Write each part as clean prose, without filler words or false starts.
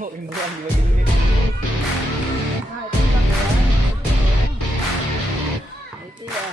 Huwag yung buwan, di ba gini? Ito ya.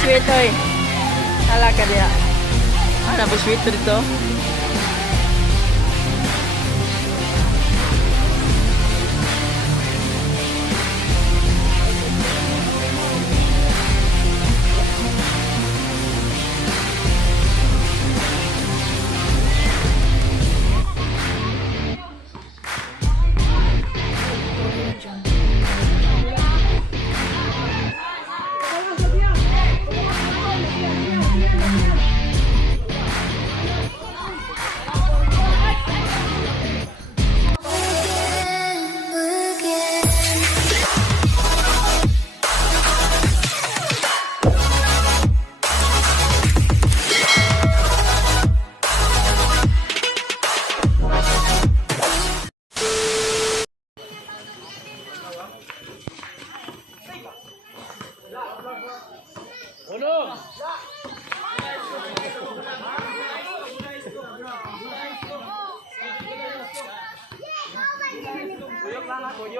Sweet oy. Alaka dia. Ada bu sweet dito.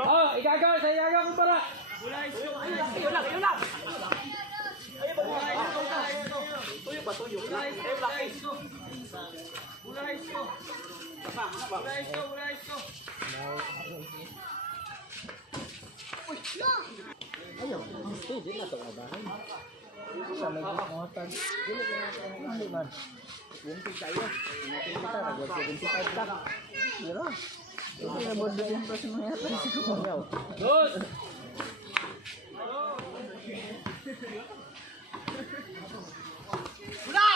Oh, igagaw, saya igagaw ko para. Yun lang. Ayo ba? Tuyo ba tuyo? Eh, laki. Bulay isko. Bulay isko. Ayo, hindi na to abahan. Sa nagmotan. Dili na hindi man. Bunti tayo. Natin kita nag-25 tak. Dira. Ito na bodo yung presyo mo yata sa kumayaw. Dos! Bula!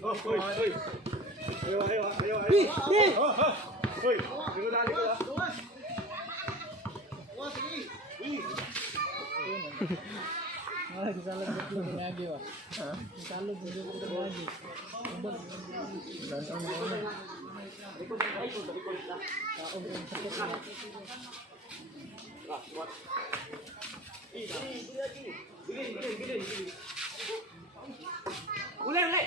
Oh, hoy! Ayo! Bi! Hoy! Dito na, dito na. Kisalog dito lagi wa. Ha? Kisalog dito lagi. Dan ono. Boleh.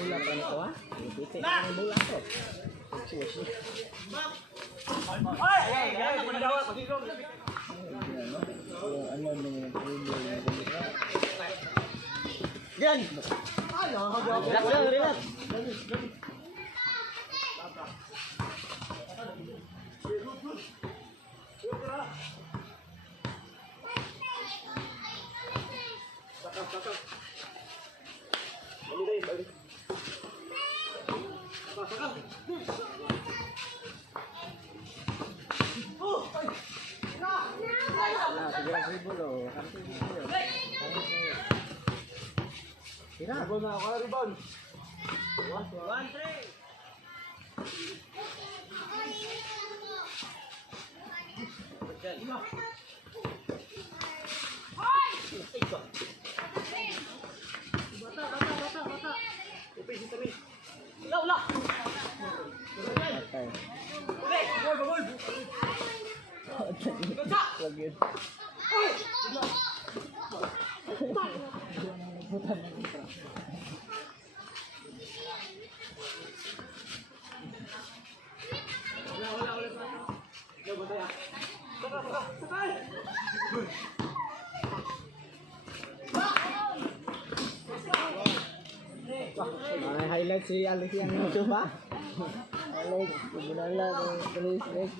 Bola pa nito ha? Pitik ang bola to. Ay! Yan ang dawa pagigong. Ano nung Yan. Relax. Tira. Rebound na ako na rebound. 1-3. Okay. Lagyan. May highlight si Alex yang YouTube ha? Alex, gimana tulis Alex?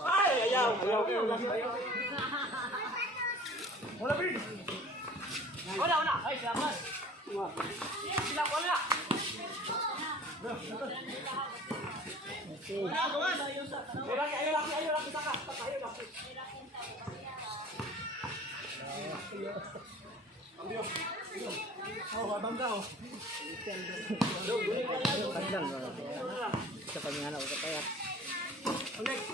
Ayaw. Wala. Ay, salamat. Sila ko na. Okay. Ayo laki. Saka. Ayo laki. Bangga. Kandang sa pangalan ko kaya. Next.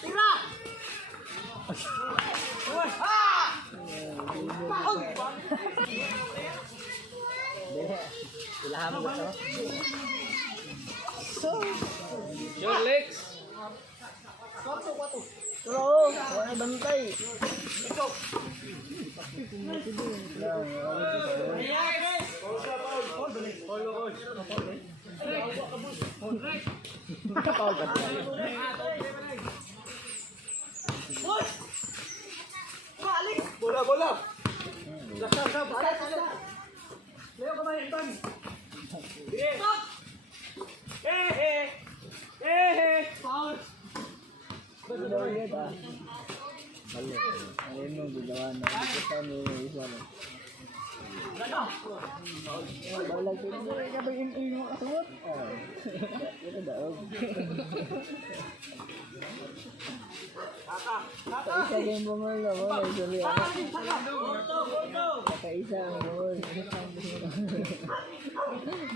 Tira. Ilham ba to? Your legs. Oo, wala bantay. Kapal ba to? Bola. Stop. Leo ka ba Anton? Stop. Foul. Balik. Ayun mo, bigawa na. Kita mo yung isa na. Balag ko. Hindi ka ba yung ino akot? Ito daog. Kaisa yung bumol na mo. Naisuli ako. Kaisa ang bumol.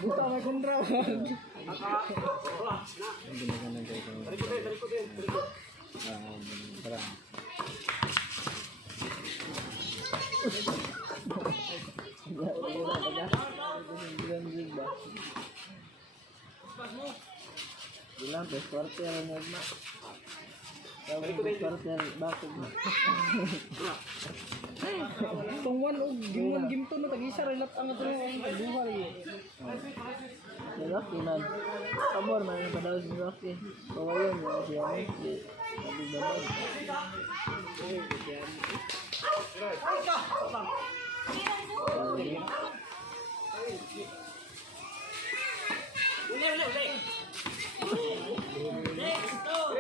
Buka may kundra. Ang ginaganan ko ito. Parang. Bilang best quarter mo na. Best quarter bakit na. Tungwan og gimto na tag-isa relat ang ato ang buhay. Rocky man. Sabor man pa daw si Rocky. Kawayan mo siya ni. Sabi ba man? Uli.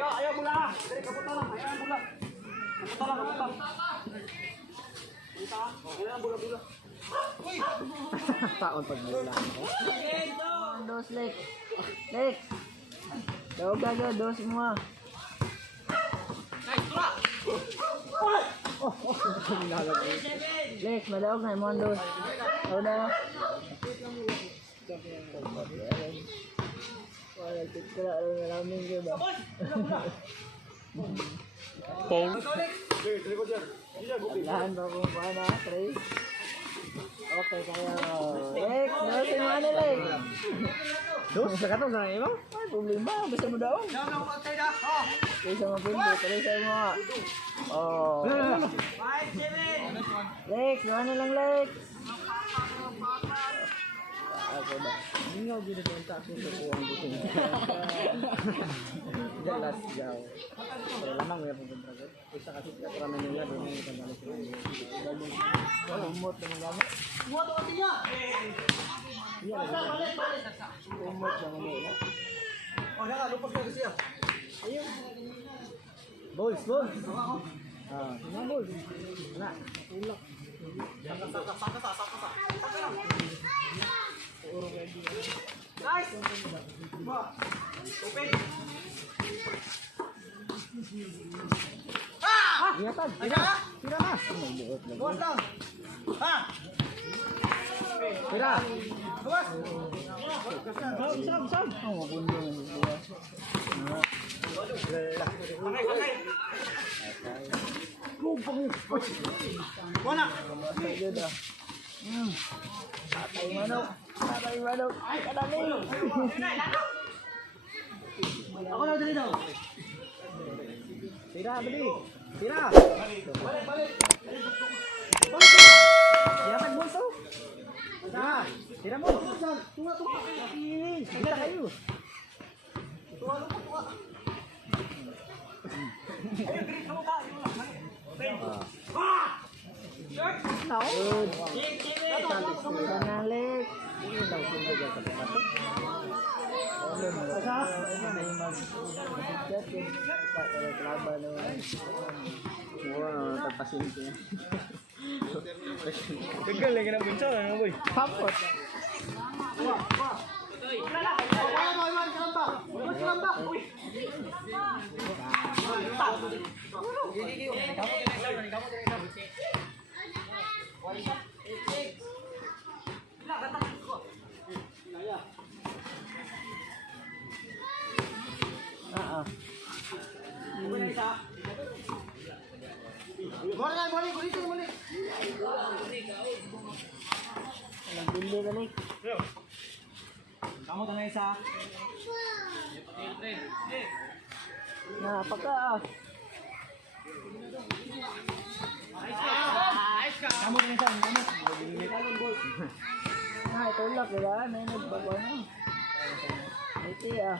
Ayaw bola. Dari kabuta lang. Ayaw bola. Kabuta. Ayaw bola. Taon pag bola. Dos Lex. Daw gaga dos mo. Nice bola. Lex, madaog na mo dos. Daw na. Wala tikra na namin ke ba. Paul. Lahan ba kung paano, Trace? Okay kayo. Lex, dos mo ano Lex? Dos? Sakatong sa iyo? Ay, problema. Basta mo daw. Kaysa mapindi. Trace mo. Oh. Lex, ano lang Lex? Ako ba? Hindi nga gina doon sa akin ko ang gusto niya. Jalas jaw. Pero lamang may pupunta ko. Isa kasi katraman nila doon yung kabalik nila. Wala umot na mga umot ako niya. Iya lagi. Umot na mga nila. Oh, naka lupas na siya. Ayun. Balls. Ah, na balls. Na, ulak. Saka. Nice. Open. Ingatan. Tira na. Buwas lang. Ha. Tira. Buwas. Sam. Oh, mabundo ng buwas. Sakay. Wala. Kamusta yun ah. Tatay manok. Tatay manok. Ay, kadami. Ako na dali daw. Tira, bali. Tira. Balik. Yaman mo so. Tira. Tira mo. Tunga. Tira kayo. No. Sanalik. Ini daw kung jaga sa patok. Ano mo? May mag-chat eh. Sa kalaban naman. Wow, tapasin ko. Gagal lagi na bunso, ano boy? Papot. Balik. Nagbili ka ni. Kamu tanay isa. Napaka. Kamu tanay isa. Nah, tulak ya, may nagbago na. Iti ah.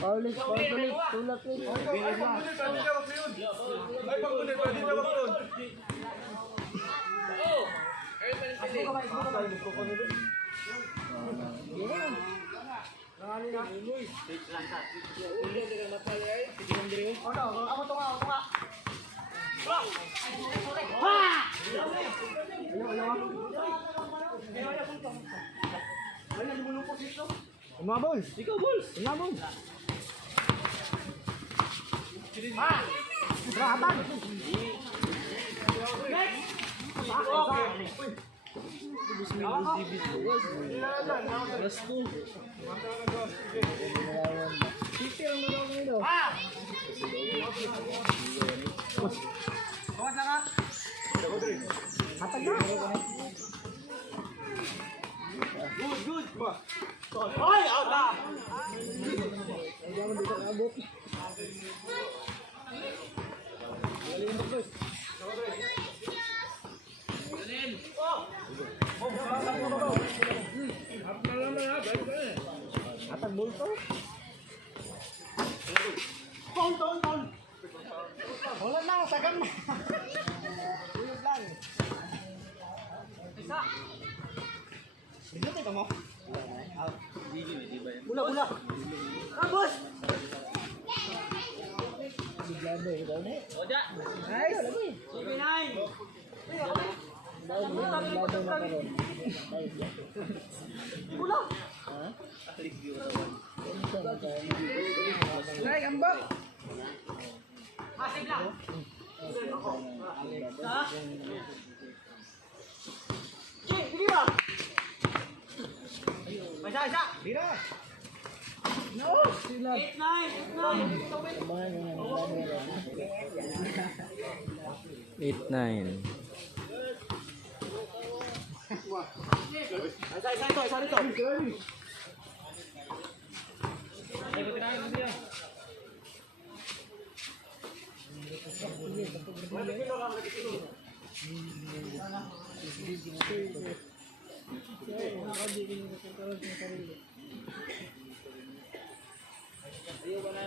Paulit, tulak ni. Ako tunga. Umabol. Ikaw, Bols. Umabol. Beratan. Good. Ay, out na. Jangan bisa kabut. Atak bulto. Ton. Wala na, sagam na. Uyog lang. Isa. Dito tayo mo. Bula. Boss. Siglado ito ni. Oja. Ay, lagi. Sige, nine. Lado na karon. Bula. Ha? Nay, ambak. Masig lang. Ha? Sige ba? Isa. Dira. No, sila. 8, 9. Kumain nga ng lado. 8-9. Isa dito.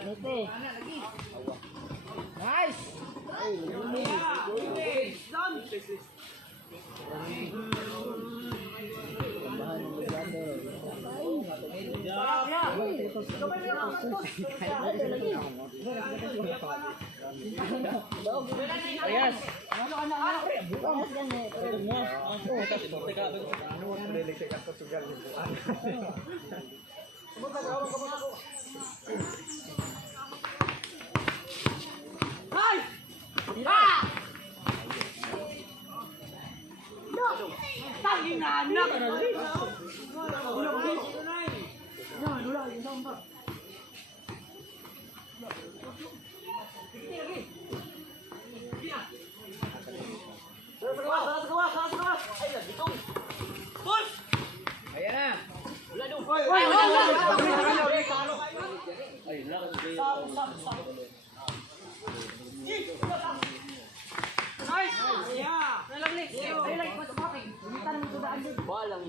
Nete. Nice. Ayas. Bukas yan eh. Pero mo. Hai! Ah! Tangin na anak!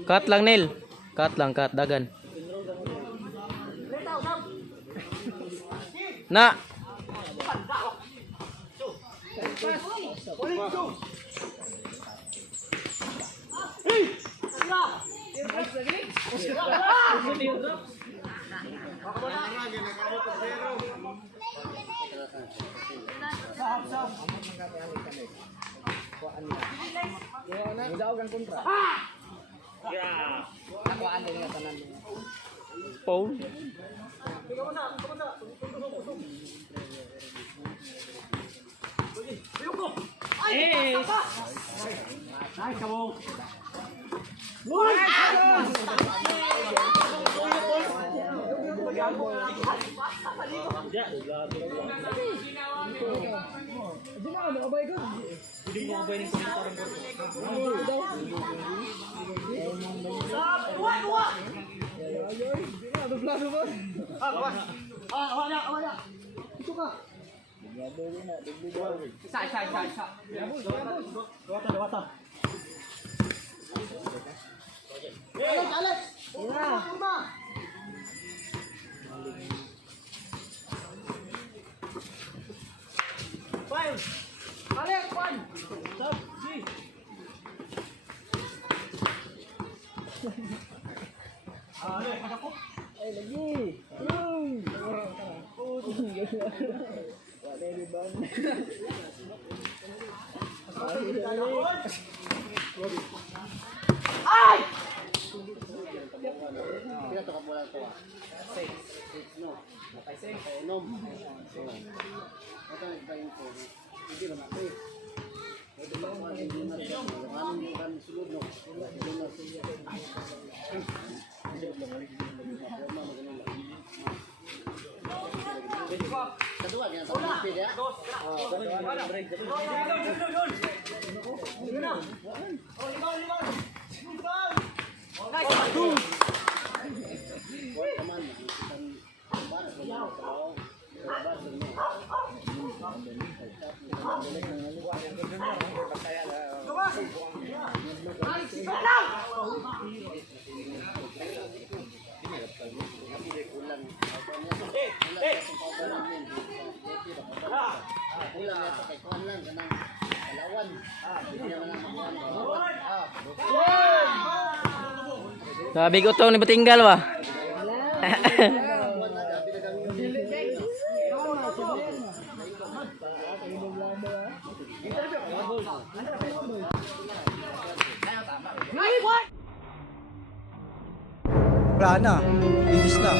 Cut lang, Nil. Cut lang, cut. Dagan. Na. Paul. Sabi ko to ni Batinggal wa. Wala na. Bilis na.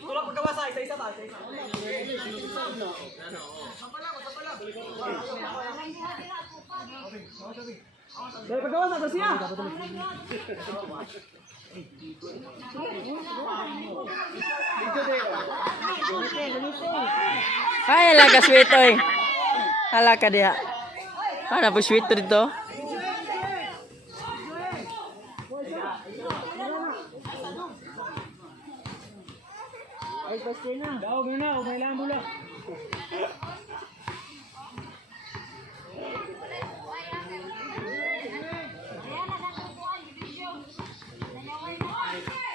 Tulak pagkawasa, isa-isa ba? Isa-isa. Dari pagkawasa, ito siya! Ay, ala ka sweet oy. Ala ka diha. Ah, napoy sweet dito. Ay, paste na. Daog na, umay lang bola.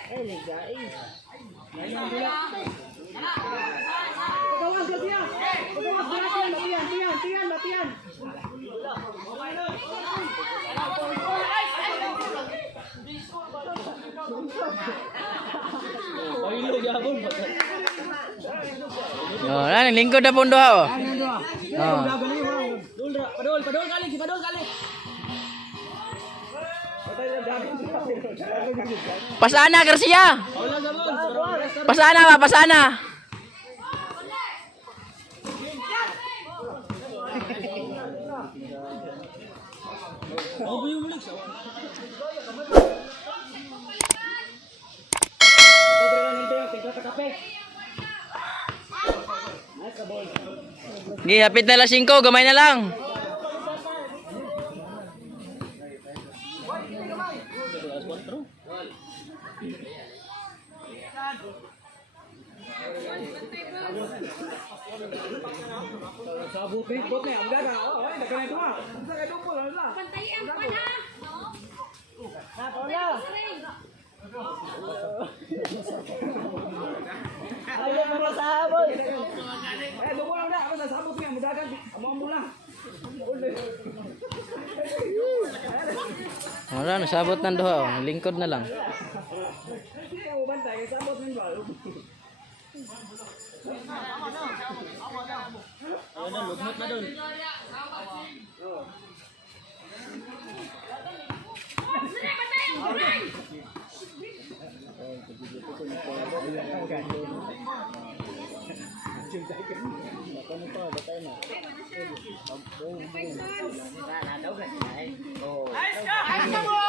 Ay, nagdai. Patawas latihan. Patawas latihan, latihan. Pahilo gyapon. Oh, nah, lingkod na pun doha. Oh. Oh. Padol kali, padol kali. Pasana Garcia. Pasana ba, pasana. Gihapit na 5, gamay na lang. Sabut ni, bot ni, ang gaga. Oh, ay, nagkanay ko. Sa kay dupo la. Pantayan pa na. Ayaw mo sa habol. Eh, dupo lang na. Ako sa sabot niya, mudagan. Amo lang. Wala, nasabot na doha. Oh. Lingkod na lang. Hindi ako bantay, sabot min ba. Ano, lugmot na doon. Ayos ka!